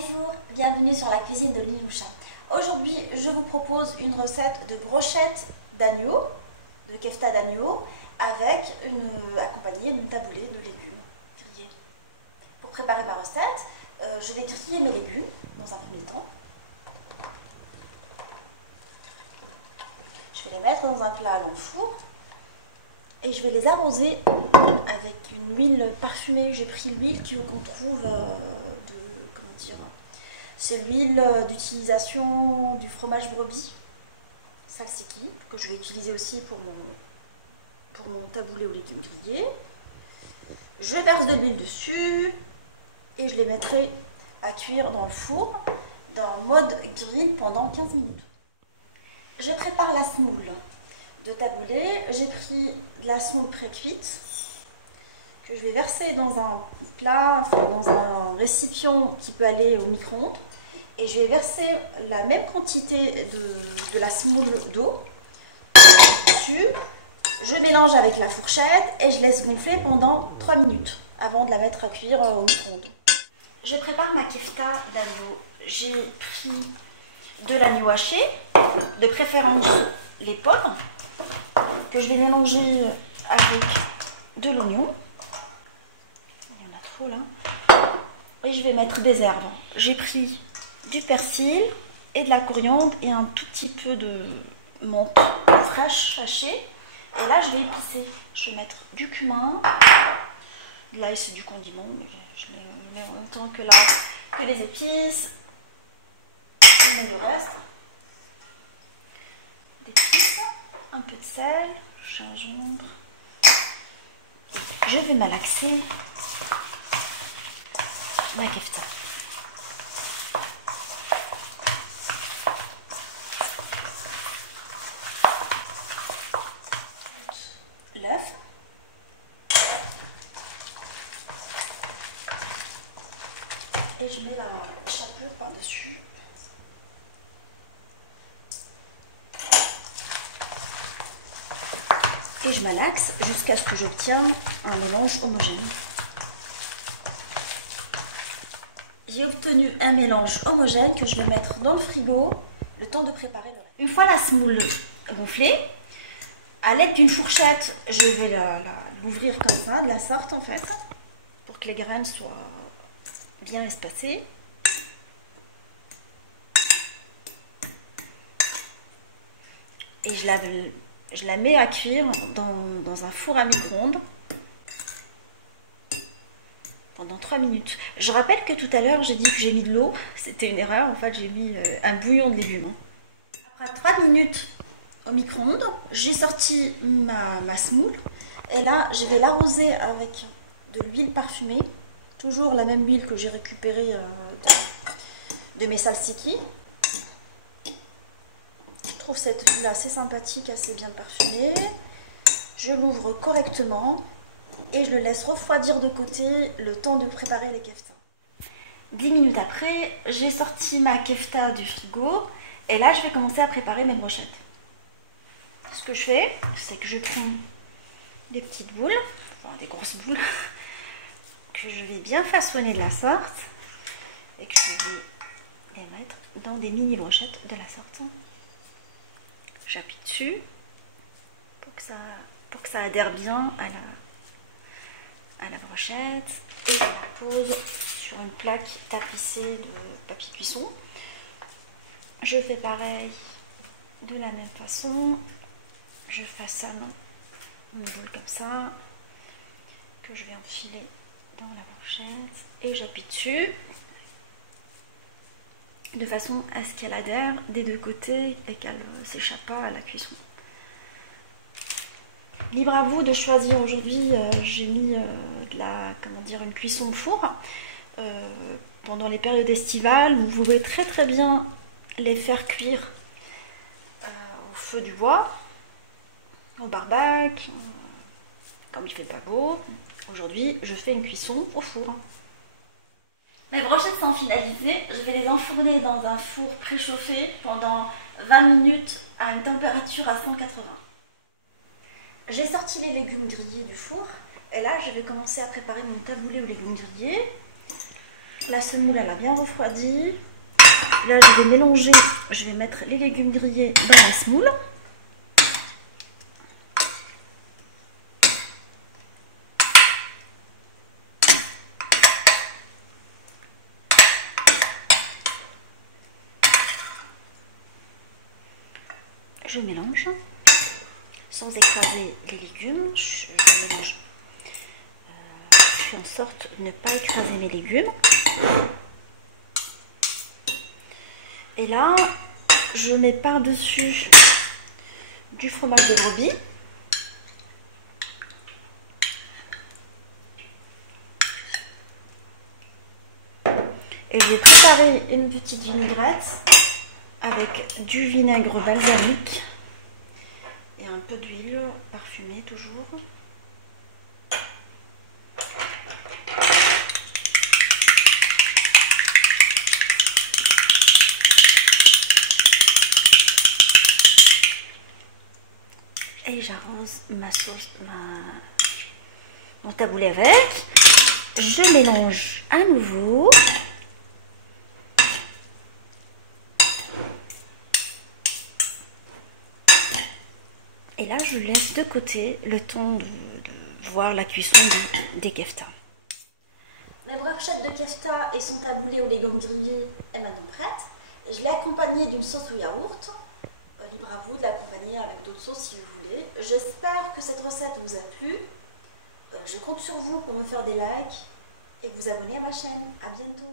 Bonjour, bienvenue sur la cuisine de Liloucha. Aujourd'hui, je vous propose une recette de brochette d'agneau, de kefta d'agneau, accompagnée d'une taboulée de légumes grillés. Pour préparer ma recette, je vais griller mes légumes dans un premier temps. Je vais les mettre dans un plat à long four et je vais les arroser avec une huile parfumée. J'ai pris l'huile qu'on trouve c'est l'huile d'utilisation du fromage brebis, salsiki, que je vais utiliser aussi pour mon taboulé aux légumes grillés. Je verse de l'huile dessus et je les mettrai à cuire dans le four, dans le mode grill pendant 15 minutes. Je prépare la semoule de taboulé. J'ai pris de la semoule pré-cuite que je vais verser dans un plat, dans un récipient qui peut aller au micro-ondes. Et je vais verser la même quantité de la semoule d'eau dessus. Je mélange avec la fourchette et je laisse gonfler pendant 3 minutes avant de la mettre à cuire au micro-ondes. Je prépare ma kefta d'agneau. J'ai pris de l'agneau haché, de préférence les pommes, que je vais mélanger avec de l'oignon. Il y en a trop là. Et je vais mettre des herbes. J'ai pris du persil et de la coriandre et un tout petit peu de menthe fraîche hachée. Et là, je vais épicer. Je vais mettre du cumin. Là, c'est du condiment. Je mets en même temps que les épices. Je mets le reste. D'épices, un peu de sel, gingembre. Je vais malaxer ma kefta. L'œuf, et je mets la chapelure par-dessus. Et je malaxe jusqu'à ce que j'obtienne un mélange homogène. J'ai obtenu un mélange homogène que je vais mettre dans le frigo le temps de préparer le reste. Une fois la semoule gonflée, à l'aide d'une fourchette, je vais l'ouvrir comme ça, de la sorte en fait, pour que les graines soient bien espacées. Et je la mets à cuire dans un four à micro-ondes pendant 3 minutes. Je rappelle que tout à l'heure, j'ai dit que j'ai mis de l'eau. C'était une erreur, en fait, j'ai mis un bouillon de légumes. Après 3 minutes au micro-ondes, j'ai sorti ma semoule et là je vais l'arroser avec de l'huile parfumée, toujours la même huile que j'ai récupérée de mes salsiki. Je trouve cette huile assez sympathique, assez bien parfumée. Je l'ouvre correctement et je le laisse refroidir de côté le temps de préparer les keftas. 10 minutes après, j'ai sorti ma kefta du frigo et là je vais commencer à préparer mes brochettes. Ce que je fais, c'est que je prends des petites boules, enfin des grosses boules, que je vais bien façonner de la sorte et que je vais les mettre dans des mini brochettes de la sorte. J'appuie dessus pour que ça adhère bien à la brochette et je la pose sur une plaque tapissée de papier cuisson. Je fais pareil de la même façon. Je façonne une boule comme ça, que je vais enfiler dans la brochette et j'appuie dessus de façon à ce qu'elle adhère des deux côtés et qu'elle ne s'échappe pas à la cuisson. Libre à vous de choisir. Aujourd'hui, j'ai mis une cuisson de four. Pendant les périodes estivales, vous pouvez très bien les faire cuire au feu du bois, au barbac, comme il fait pas beau. Aujourd'hui, je fais une cuisson au four. Mes brochettes sont finalisées. Je vais les enfourner dans un four préchauffé pendant 20 minutes à une température à 180. J'ai sorti les légumes grillés du four et là, je vais commencer à préparer mon taboulé aux légumes grillés. La semoule elle a bien refroidi. Là je vais mélanger, je vais mettre les légumes grillés dans la semoule. Je mélange sans écraser les légumes. Je mélange. Je fais en sorte de ne pas écraser mes légumes. Et là, je mets par-dessus du fromage de brebis. Et je vais préparer une petite vinaigrette avec du vinaigre balsamique et un peu d'huile parfumée toujours. Et j'arrose ma sauce, mon taboulé avec. Je mélange à nouveau. Et là, je laisse de côté le temps de voir la cuisson des keftas. La brochette de kefta et son taboulé aux légumes grillés est maintenant prête. Je l'ai accompagnée d'une sauce au yaourt. Libre à vous de l'accompagner avec d'autres sauces si vous voulez. J'espère que cette recette vous a plu. Je compte sur vous pour me faire des likes et vous abonner à ma chaîne. À bientôt.